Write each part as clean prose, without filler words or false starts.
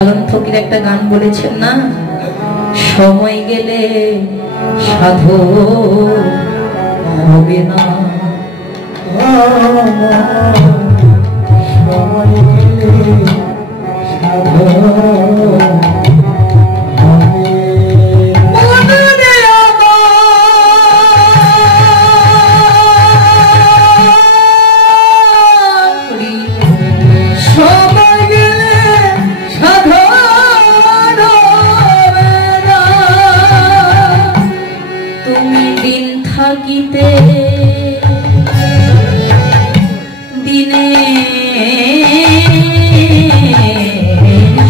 লালন ফকির একটা গান বলেছেন না, সময় গেলে সাধু হবে না, সময় গেলে সাধু থাকিতে দিনে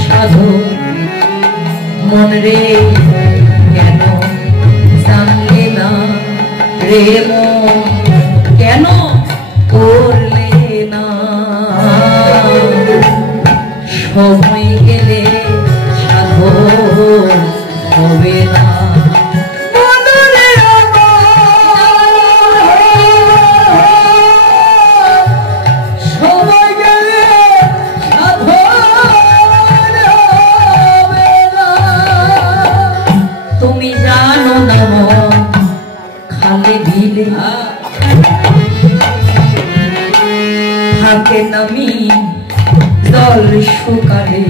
সাধু মন রে কেন জানলে না রে মন কেন করলে না, সময় গেলে সাধু হবে না। থাকে নামি জল শুকালে,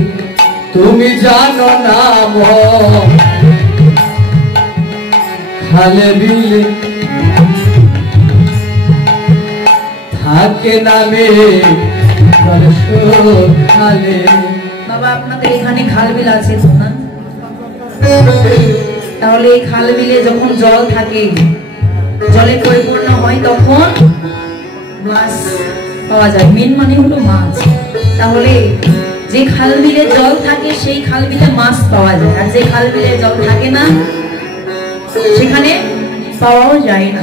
তুমি জানো না খালে বিলে থাকে নামে জল শুকালে। বাবা আপনাদের এখানে খাল বিল আছে তো না? তাহলে এই খাল বিলে যখন জল থাকে, জলে পরিপূর্ণ হয়, তখন মাছ পাওয়া যায়। মেন মানে হলো মাছ। তাহলে যে খাল বিলে জল থাকে সেই খাল বিলে মাছ পাওয়া যায়, আর যে খাল বিলে জল থাকে না সেখানে পাওয়াও যায় না।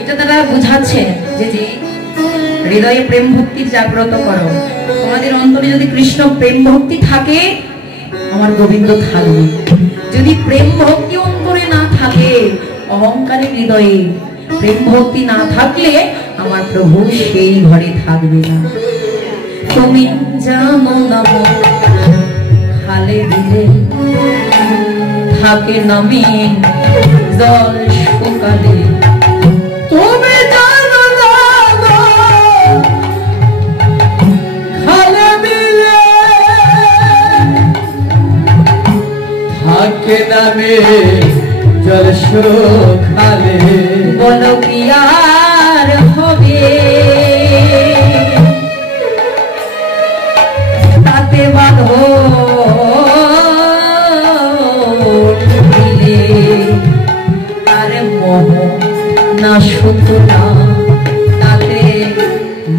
এটা তারা বুঝাচ্ছে যে হৃদয়ে প্রেম ভক্তি জাগ্রত করো। তোমাদের অন্তরে যদি কৃষ্ণ প্রেম ভক্তি থাকে, আমার গোবিন্দ থাকবে। যদি প্রেম ভক্তি অন্তরে না থাকে, অহংকারী হৃদয়ে প্রেম ভক্তি না থাকলে আমার প্রভু সেই ঘরে থাকবে না। তুমি জানো না খালে দিলে থাকে নামি জল শুকালে, তুমি জানো না খালে দিলে থাকে নামে জল শুকালে। বলো কি আর হবে তাতে বাঁধো দিলে, আরে মোহ না সুখ না, তাতে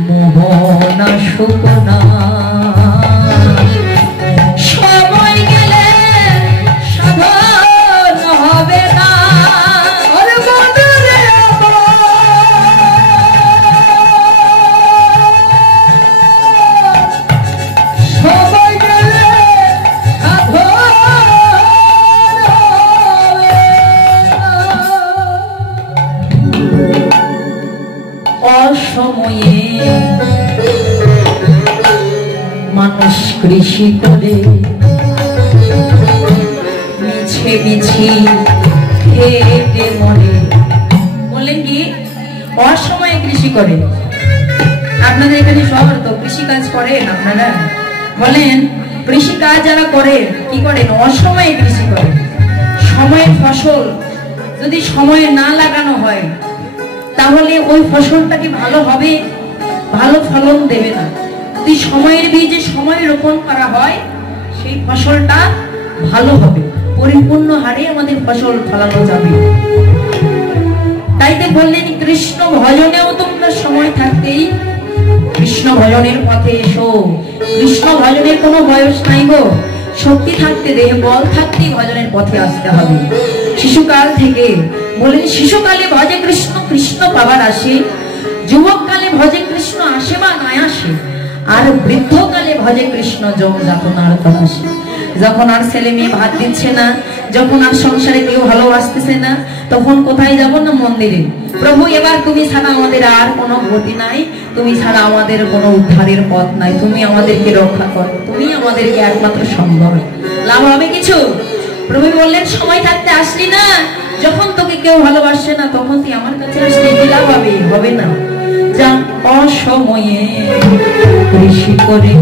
মোহ না সুখ না। সময় গেলে সাধন হবে না। অসময়ে মানুষ কৃষি করে, মিছে মিছি খেটে মরে। বললেন কি অসময়ে কৃষি করে? আপনাদের এখানে শহর তো কৃষি কাজ করেন আপনারা? বলেন কৃষি কাজ যারা করে কি করেন? অসময়ে কৃষি করে। সময়ের ফসল যদি সময়ে না লাগানো হয় তাহলে ওই ফসলটা কি ভালো হবে? ভালো ফলন দেবে না। যদি সময়ের বীজে সময় রোপণ করা হয় সেই ফসলটা ভালো হবে, পরিপূর্ণ হারে আমাদের ফসল ফলানো যাবে। তাইতে বললেন কৃষ্ণ ভজনেও তোমরা সময় থাকতেই কৃষ্ণ ভজনের পথে এসো। কৃষ্ণ ভজনের কোনো বয়স নাই গো। শক্তি থাকতে, দেহে বল থাকতেই ভজনের পথে আসতে হবে। শিশুকাল থেকে বলেন শিশুকালে ভজে কৃষ্ণ, কৃষ্ণ পাবার আসে। যুবককালে ভজে কৃষ্ণ, আসে বা না আসে। আর বৃদ্ধকালে ভজে কৃষ্ণ, যম যাতনার তলাশে। যখন আর ছেলে মেয়ে ভাত দিচ্ছে না, যখন আর সংসারে কেউ ভালোবাসতেছে না, তখন কোথায় যাব না? মন্দিরে। প্রভু এবার তুমি ছাড়া আমাদের আর কোনো গতি নাই, তুমি ছাড়া আমাদের কোনো উদ্ধারের পথ নাই, তুমি আমাদেরকে রক্ষা করো, তুমি আমাদেরকে একমাত্র সম্ভব। লাভ হবে কিছু? প্রভু বললেন সময় থাকতে আসলি না, যখন তোকে কেউ ভালোবাসে না তখন তুই আমার কাছে আসলে কি লাভ হবে? হবে না। যা অসময়ে কৃষি করে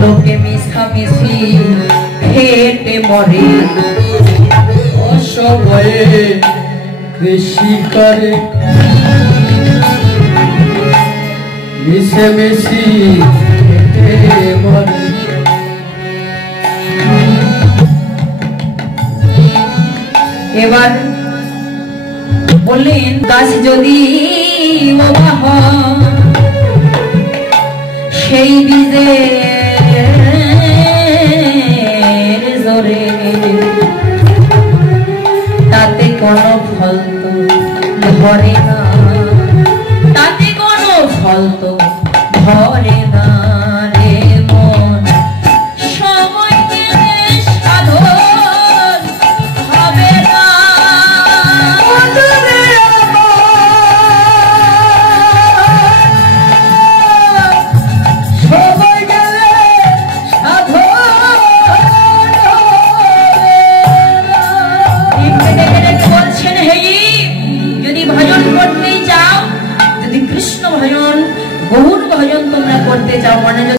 লোকে মিশামিশি খেটে মরে, অসময়ে কৃষি করে মিশে মিশি খেটে মরে। এবার বললেন গাছ যদি সেই বীজে